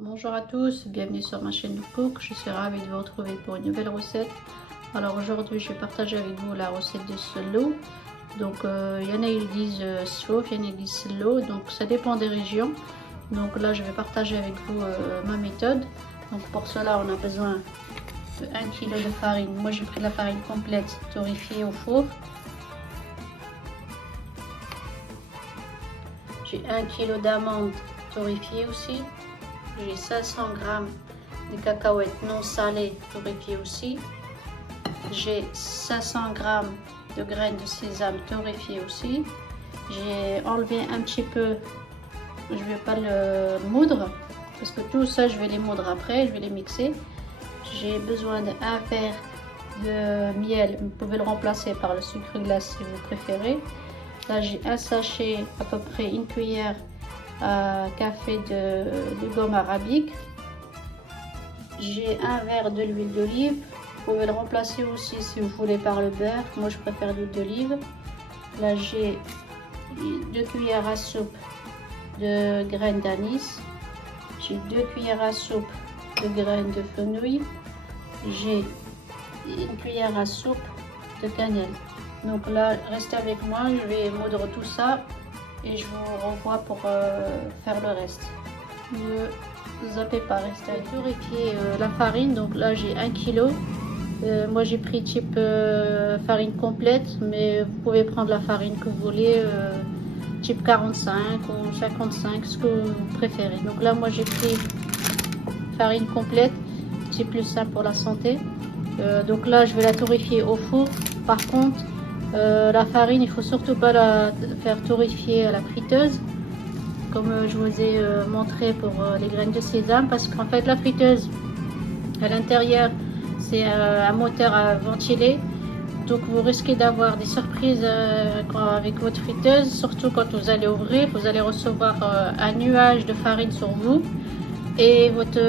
Bonjour à tous, bienvenue sur ma chaîne Cook. Je suis ravie de vous retrouver pour une nouvelle recette. Alors aujourd'hui je vais partager avec vous la recette de slow. Donc il y en a qui disent slow, il y en a qui disent slow, donc ça dépend des régions. Donc là je vais partager avec vous ma méthode. Donc pour cela on a besoin de 1 kg de farine. Moi j'ai pris la farine complète torréfiée au four. J'ai 1 kg d'amandes torréfiées aussi. J'ai 500 g de cacahuètes non salées torréfiées aussi. J'ai 500 g de graines de sésame torréfiées aussi. J'ai enlevé un petit peu, je ne vais pas le moudre parce que tout ça je vais les moudre après, je vais les mixer. J'ai besoin d'un verre de miel, vous pouvez le remplacer par le sucre glace si vous préférez. Là j'ai un sachet, à peu près une cuillère à café de gomme arabique. J'ai un verre de l'huile d'olive, vous pouvez le remplacer aussi si vous voulez par le beurre, moi je préfère l'huile d'olive. Là j'ai 2 cuillères à soupe de graines d'anis, j'ai 2 cuillères à soupe de graines de fenouil, j'ai une cuillère à soupe de cannelle. Donc là restez avec moi, je vais moudre tout ça et je vous renvoie pour faire le reste. Ne zappez pas, restez avec moi. Torréfier la farine, donc là j'ai 1 kg. Moi j'ai pris type farine complète, mais vous pouvez prendre la farine que vous voulez, type 45 ou 55, ce que vous préférez. Donc là moi j'ai pris farine complète, c'est plus simple pour la santé. Donc là je vais la torréfier au four. Par contre la farine, il faut surtout pas la faire torréfier à la friteuse comme je vous ai montré pour les graines de sésame, parce qu'en fait la friteuse à l'intérieur c'est un moteur à ventiler, donc vous risquez d'avoir des surprises avec votre friteuse, surtout quand vous allez ouvrir, vous allez recevoir un nuage de farine sur vous et votre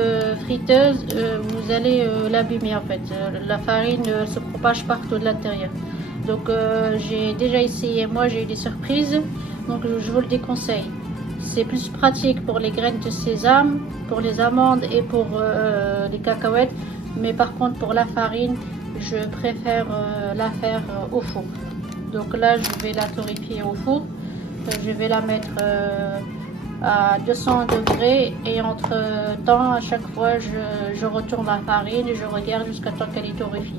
friteuse vous allez l'abîmer en fait. La farine se propage partout de l'intérieur. Donc j'ai déjà essayé, moi j'ai eu des surprises, donc je vous le déconseille. C'est plus pratique pour les graines de sésame, pour les amandes et pour les cacahuètes, mais par contre pour la farine, je préfère la faire au four. Donc là je vais la torréfier au four, je vais la mettre à 200 degrés et entre temps à chaque fois je retourne la farine et je regarde jusqu'à temps qu'elle est torréfiée.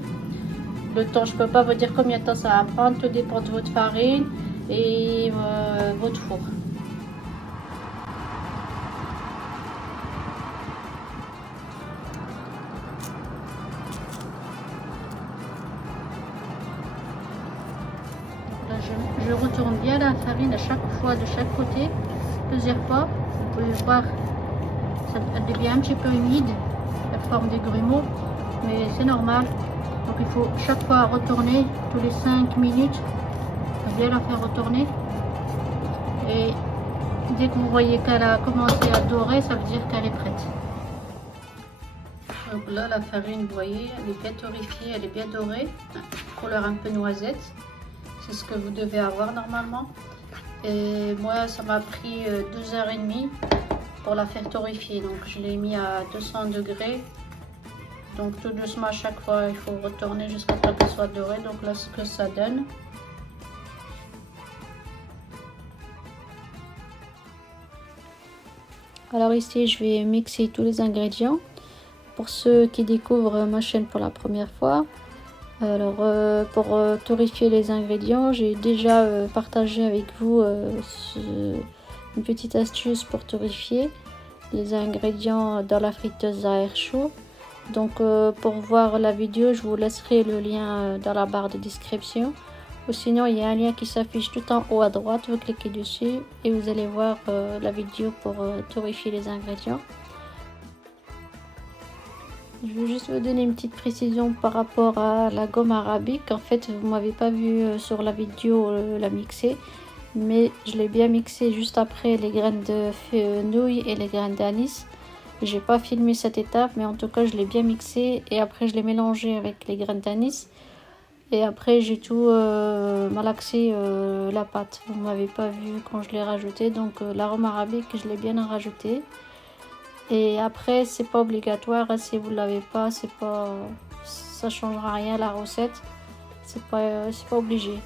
Le temps, je peux pas vous dire combien de temps ça va prendre, tout dépend de votre farine et votre four. Là, je retourne bien la farine à chaque fois de chaque côté, plusieurs fois. Vous pouvez voir, ça devient un petit peu humide, la forme des grumeaux, mais c'est normal. Donc il faut chaque fois retourner tous les 5 minutes, bien la faire retourner. Et dès que vous voyez qu'elle a commencé à dorer, ça veut dire qu'elle est prête. Donc là la farine, vous voyez, elle est bien torréfiée, elle est bien dorée, couleur un peu noisette. C'est ce que vous devez avoir normalement. Et moi ça m'a pris 2h30 pour la faire torréfier. Donc je l'ai mis à 200 degrés. Donc tout doucement à chaque fois il faut retourner jusqu'à ce qu'elle soit dorée. Donc là ce que ça donne. Alors ici je vais mixer tous les ingrédients. Pour ceux qui découvrent ma chaîne pour la première fois, alors pour torréfier les ingrédients, j'ai déjà partagé avec vous une petite astuce pour torréfier les ingrédients dans la friteuse à air chaud. Donc pour voir la vidéo, je vous laisserai le lien dans la barre de description. Ou sinon, il y a un lien qui s'affiche tout en haut à droite. Vous cliquez dessus et vous allez voir la vidéo pour torréfier les ingrédients. Je vais juste vous donner une petite précision par rapport à la gomme arabique. En fait, vous m'avez pas vu sur la vidéo la mixer, mais je l'ai bien mixé juste après les graines de fenouil et les graines d'anis. J'ai pas filmé cette étape, mais en tout cas je l'ai bien mixé et après je l'ai mélangé avec les graines d'anis et après j'ai tout malaxé la pâte. Vous m'avez pas vu quand je l'ai rajouté, donc l'arôme arabique je l'ai bien rajouté. Et après, c'est pas obligatoire, hein, si vous l'avez pas, c'est pas, ça changera rien à la recette. C'est pas obligé.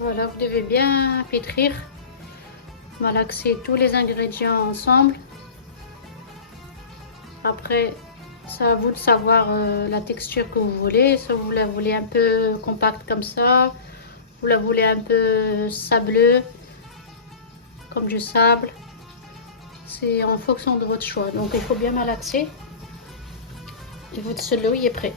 Voilà, vous devez bien pétrir, malaxer tous les ingrédients ensemble. Après, c'est à vous de savoir la texture que vous voulez. Soit vous la voulez un peu compacte comme ça, vous la voulez un peu sableux, comme du sable. C'est en fonction de votre choix. Donc il faut bien malaxer. Et votre seloui est prêt.